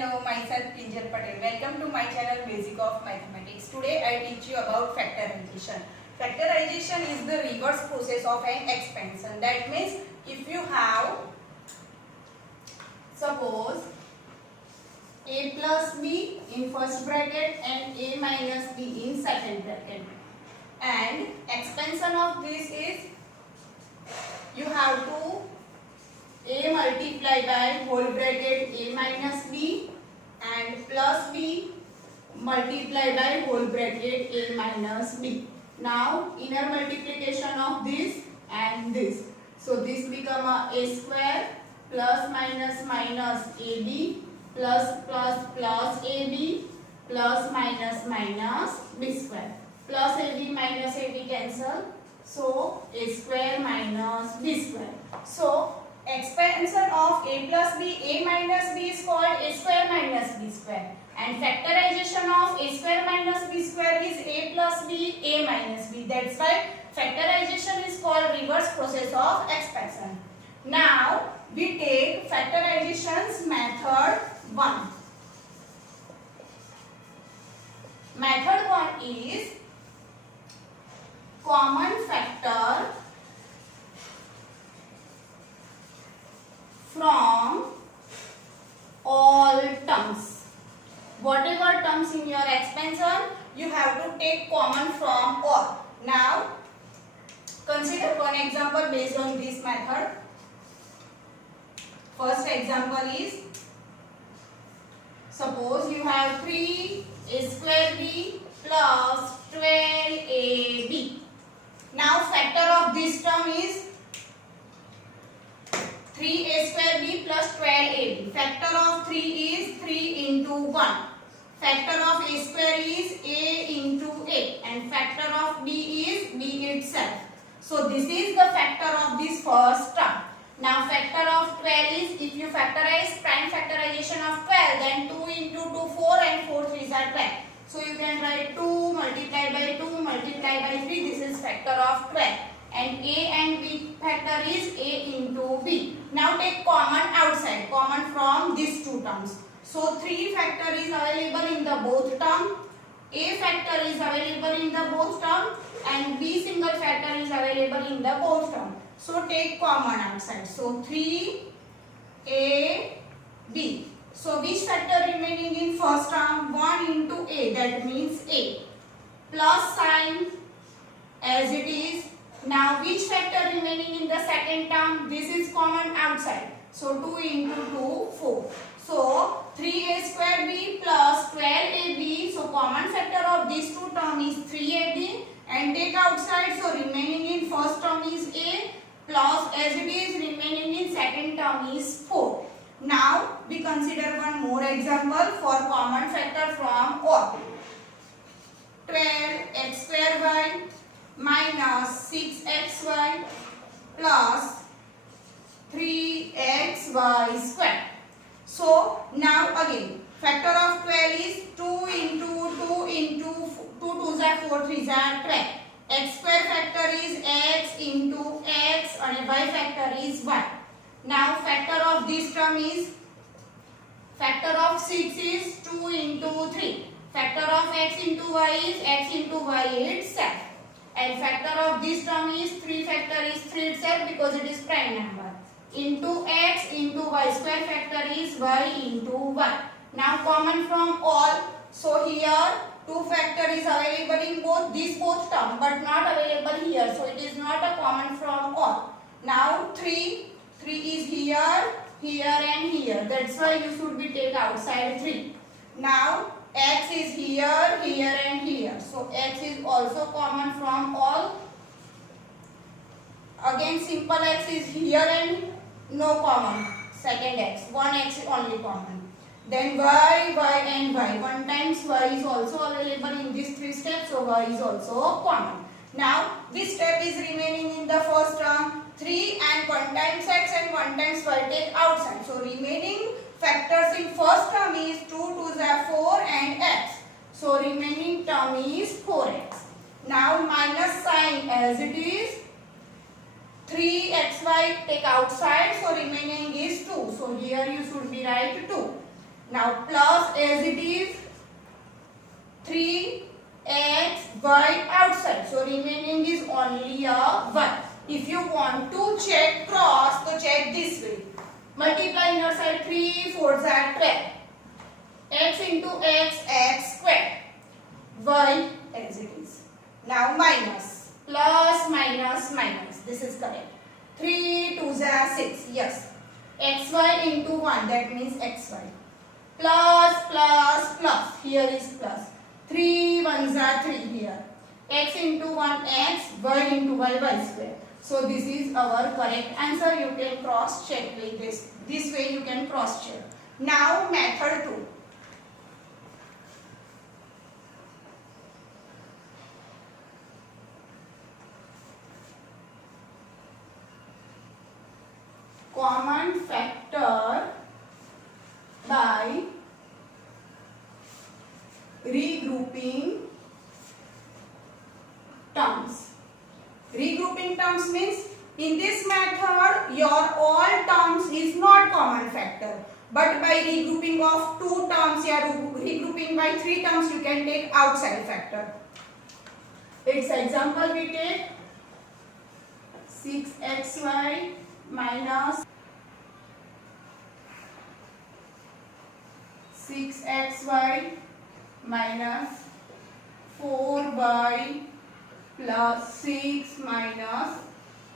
Hello, myself Kinjal Patel. Welcome to my channel Basic of Mathematics. Today I teach you about factorization. Factorization is the reverse process of an expansion. That means if you have, suppose a plus b in first bracket and a minus b in second bracket, and expansion of this is you have to a multiplied by whole bracket a minus b and plus b multiplied by whole bracket a minus b. Now inner multiplication of this and this. So this become a square plus minus minus ab plus plus plus ab plus minus minus b square. Plus ab minus ab cancel. So a square minus b square. So expansion of a plus b, a minus b is called a square minus b square, and factorization of a square minus b square is a plus b, a minus b. That's why factorization is called reverse process of expansion. Now we take factorization's method 1. Method 1 is common factor from all terms. Whatever terms in your expansion, you have to take common from all. Now, consider one example based on this method. First example is, suppose you have 3a square b plus 12ab. Now, factor of this term is 3a square b plus 12ab. Factor of 3 is 3 into 1. Factor of a square is a into a, and factor of b is b itself. So this is the factor of this first term. Now factor of 12 is, if you factorize prime factorization of 12, then 2 into 2 4 and 4 3s are 12. So you can write 2 multiplied by 2 multiplied by 3. This is factor of 12. And a and b factor is a into b. Now take common outside, common from these two terms. So 3 factor is available in the both term, a factor is available in the both term, and b single factor is available in the both term. So take common outside. So 3 a b. So which factor remaining in first term? 1 into a, that means a. Plus sign as it is. Now which factor remaining in the second term? This is common outside. So 2 into 2, 4. So 3a square b plus 12ab. So common factor of these two terms is 3ab, and take outside. So remaining in first term is a, plus as it is remaining in second term is 4. Now we consider one more example for common factor from all. 12x square y minus 6xy plus 3xy square. So now again factor of 12 is 2 into 2 into 2 2s are 4 3s are 12. X square factor is x into x and y factor is y. Now factor of this term is, factor of 6 is 2 into 3. Factor of x into y is x into y itself. And factor of this term is 3 factor is 3 itself because it is prime number. Into x into y square factor is y into y. Now common from all. So here 2 factor is available in both term but not available here. So it is not a common from all. Now 3 is here, here and here. That's why you should be take outside 3. Now x is here, here and here. So x is also common from all. Again simple x is here and no common. Second x, one x is only common. Then y, y and y. 1 times y is also available in these 3 steps. So y is also common. Now this step is remaining in the first term. 3 and 1 times x and 1 times y take outside. So remaining factors in first term is 2 2s are 4 and x. So remaining term is 4x. Now minus sign as it is. 3xy take outside, so remaining is 2. So here you should be write 2. Now Now plus as it is 3x y outside. So remaining is only a 1. If you want to check cross, so check this way. Multiply inner side 3 4s are 12. X into x square. Y as it is. Now minus. Plus minus minus. This is correct. 3 2s are 6. Yes. Xy into 1. That means xy. Plus plus plus. Here is plus. 3 1s are 3 here. X into 1 x. Y into y square. So this is our correct answer. You can cross check like this. This way you can cross check. Now method 2. Common factor by regrouping terms. Regrouping terms means in this method your all terms is not common factor, but by regrouping of 2 terms, you are regrouping by 3 terms, you can take outside factor. Its example we take 6xy minus 6xy minus 4y plus 6 minus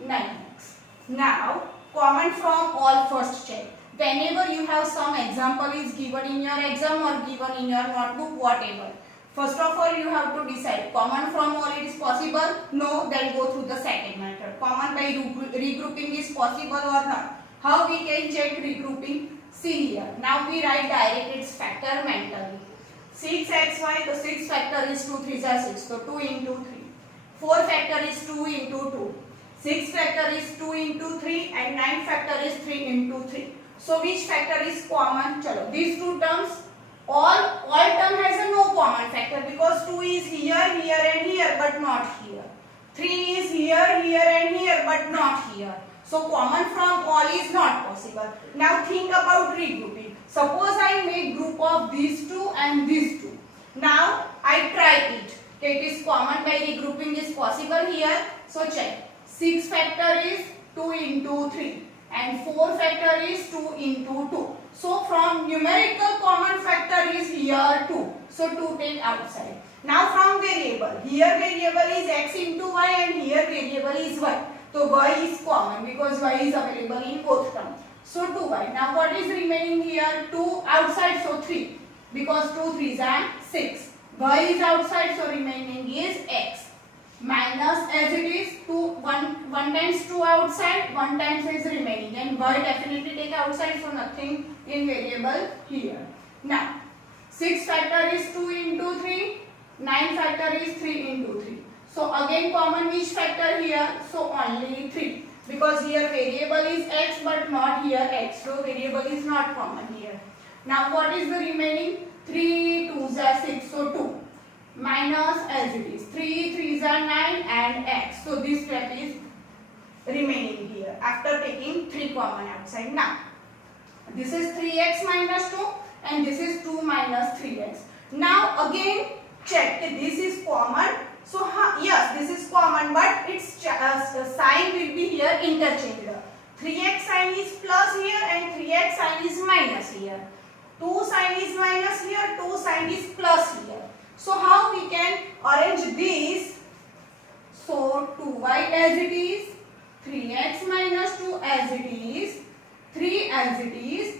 9x. Now common from all first check. Whenever you have some example is given in your exam or given in your notebook, whatever. First of all you have to decide common from all it is possible. No, then go through the second method. Common by regrouping is possible or not. How we can check regrouping? See here. Now we write direct its factor mentally. 6xy, the 6 factor is 2 3s are 6. So 2 into 3. 4 factor is 2 into 2. 6 factor is 2 into 3 and 9 factor is 3 into 3. So which factor is common? Chalo, these 2 terms, all term has a no common factor because 2 is here, here and here but not here. 3 is here, here and here but not here. So common from all is not possible. Now think about regrouping. Suppose I make group of these 2 and these 2. Now I try it. Okay, it is common by regrouping is possible here. So check. 6 factor is 2 into 3 and 4 factor is 2 into 2. So from numerical common factor is here 2. So 2 take outside. Now from variable. Here variable is x into y and here variable is y. So y is common because y is available in both terms. So 2y. Now what is remaining here? 2 outside, so 3 because 2 3s are 6. Y is outside, so remaining is x. Minus as it is 1 times 2 outside, 1 times is remaining and y definitely take outside, so nothing in variable here. Now 6 factor is 2 into 3, 9 factor is 3 into 3. So again common which factor here? So only 3 because here variable is x but not here x. So variable is not common here. Now what is the remaining? 3 2s are 6, so 2 minus as it is 3 3s are 9 and x. So this step is remaining here after taking 3 common outside. Now this is 3x minus 2 and this is 2 minus 3x. Now again check this is common. So yes, this is common but its sign will be here interchanged. 3x sign is plus here and 3x sign is minus here. 2 sign is minus here, 2 sign is plus here. So how we can arrange this? So 2y as it is, 3x minus 2 as it is, 3 as it is.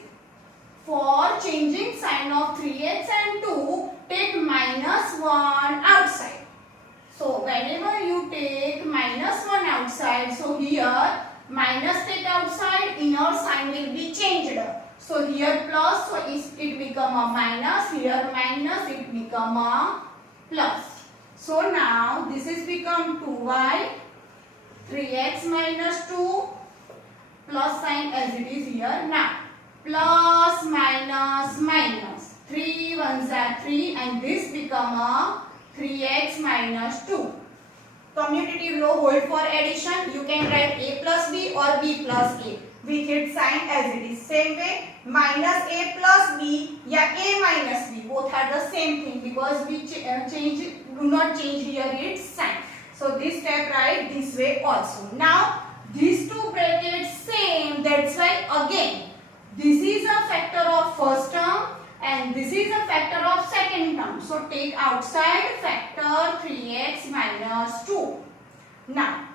For changing sign of 3x and 2, take minus 1 outside. So whenever you take minus 1 outside, so here minus take outside, inner sign will be changed. So here plus, so it become a minus, here minus, it become a plus. So now this is become 2y, 3x minus 2, plus sign as it is here. Now plus minus minus, 3 1s are 3 and this become a 3x minus 2. Commutative law hold for addition. You can write a plus b or b plus a with its sign as it is. Same way minus a plus b या same thing because we do not change here its sign. So this step write this way also. Now these two brackets same, that's why again this is a factor of first term and this is a factor of second term. So take outside factor 3x minus 2. Now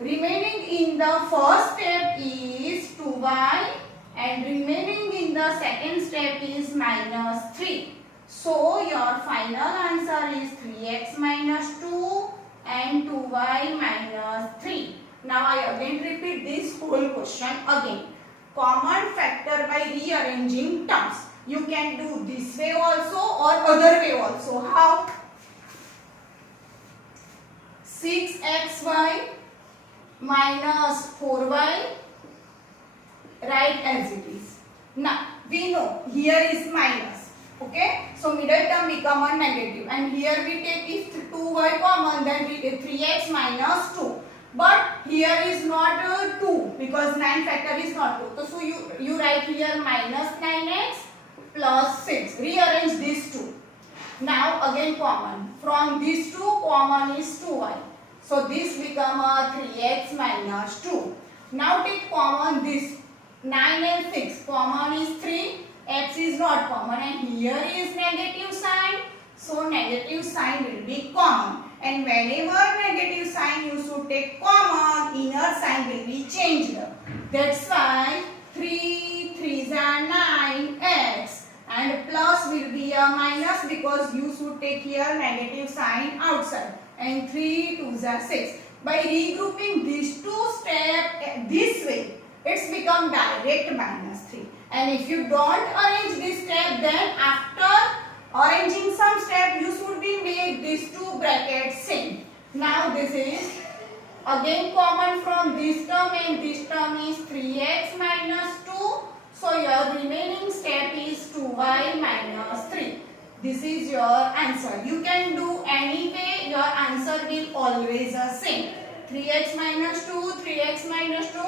remaining in the first step is 2y and remaining in the second step is minus 3. So your final answer is 3x minus 2 and 2y minus 3. Now I again repeat this whole question again. Common factor by rearranging terms. You can do this way also or other way also. How? 6xy minus 4y, write as it is. Now we know here is minus, okay, so middle term become a negative and here we take if 2y common then we take 3x minus 2, but here is not 2 because 9 factor is not 2, so you write here minus 9x plus 6, rearrange these two. Now again common, from these two common is 2y. So this become a 3x minus 2. Now take common this 9 and 6. Common is 3. X is not common and here is negative sign. So negative sign will be common. And whenever negative sign you should take common, inner sign will be changed. That's why 3 3s are 9x and plus will be a minus because you should take here negative sign outside. And 3 2s are 6. By regrouping these two steps this way, it's become direct minus 3. And if you don't arrange this step, then after arranging some step, you should be make these two brackets same. Now this is again common from this term and this term is 3x minus 2. So your remaining step is 2y minus 3. This is your answer. You can do any way, your answer will always the same. 3x minus 2, 3x minus 2,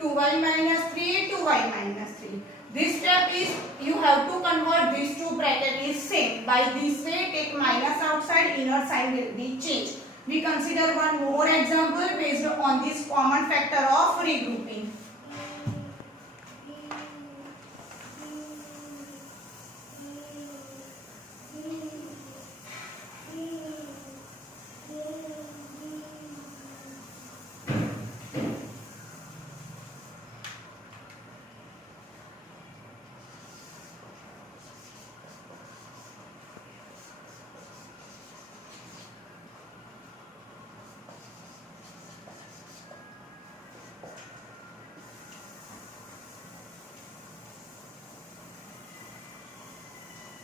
2y minus 3, 2y minus 3. This step is, you have to convert these two brackets is same. By this way, take minus outside, inner sign will be changed. We consider one more example based on this common factor of regrouping.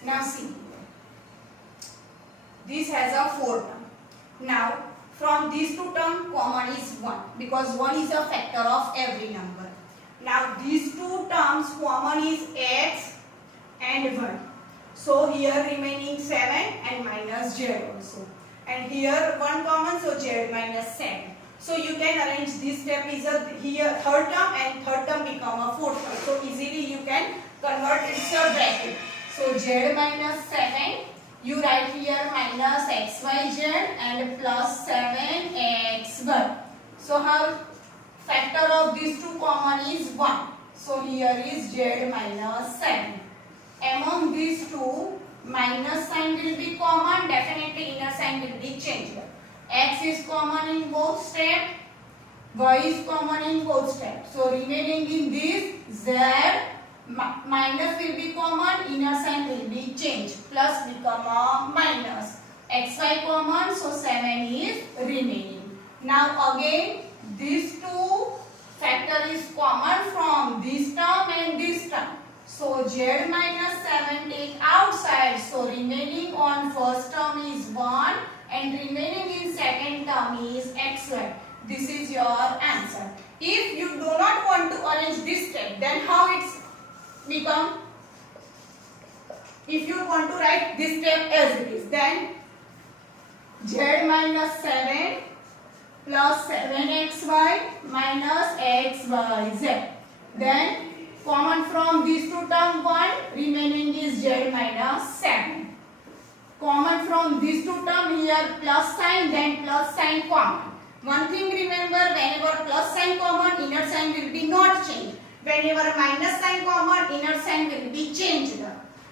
Now see, this has a 4 term. Now from these two terms common is 1 because 1 is a factor of every number. Now these two terms common is x and 1. So here remaining 7 and minus z also. And here 1 common, so z minus 7. So you can arrange this step is a here third term and third term become a fourth term. So easily you can convert it's a bracket. So z minus 7, you write here minus xyz and plus 7x1. So how factor of these two common is 1. So here is z minus 7. Among these two, minus sign will be common, definitely inner sign will be changed. X is common in both steps, y is common in both steps. So remaining in this, z minus will be common, inner sign will be changed, plus become a minus. Xy common, so 7 is remaining. Now again these two factor is common from this term and this term. So z minus 7 take outside, so remaining on first term is 1 and remaining in second term is xy. This is your answer. If you do not want to arrange this step, then how it's become? If you want to write this step as it is, then z minus 7 plus 7xy minus xyz. Then common from these two terms 1, remaining is z minus 7. Common from these two terms here, plus sign, then plus sign common. One thing remember, whenever plus sign common, inner sign will be not changed. Whenever minus sign common, inner sign will be changed.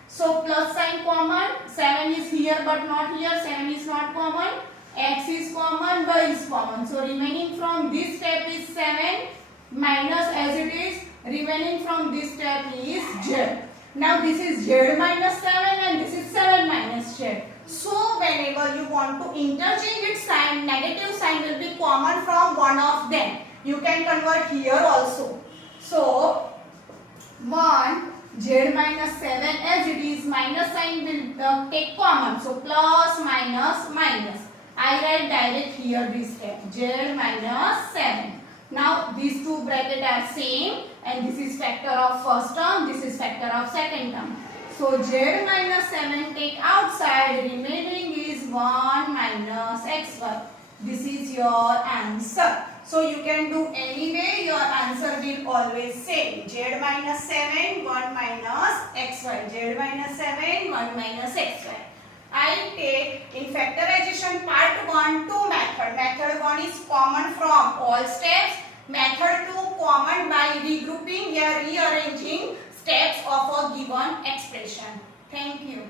So plus sign common, 7 is here but not here, 7 is not common. X is common, Y is common. So remaining from this step is 7 minus as it is, remaining from this step is Z. Now this is Z minus 7 and this is 7 minus Z. So whenever you want to interchange its sign, negative sign will be common from one of them. You can convert here also. So 1 Z minus 7 as it is, minus sign will take common. So plus minus minus. I write direct here this step. Z minus 7. Now these two brackets are same and this is factor of first term, this is factor of second term. So Z minus 7 take outside, remaining is 1 minus xy. This is your answer. So you can do any way, your answer will always same. Z minus 7, 1 minus xy. Z minus 7, 1 minus xy. I take in factorization part 1 two method. Method 1 is common from all steps. Method 2 common by regrouping or rearranging steps of a given expression. Thank you.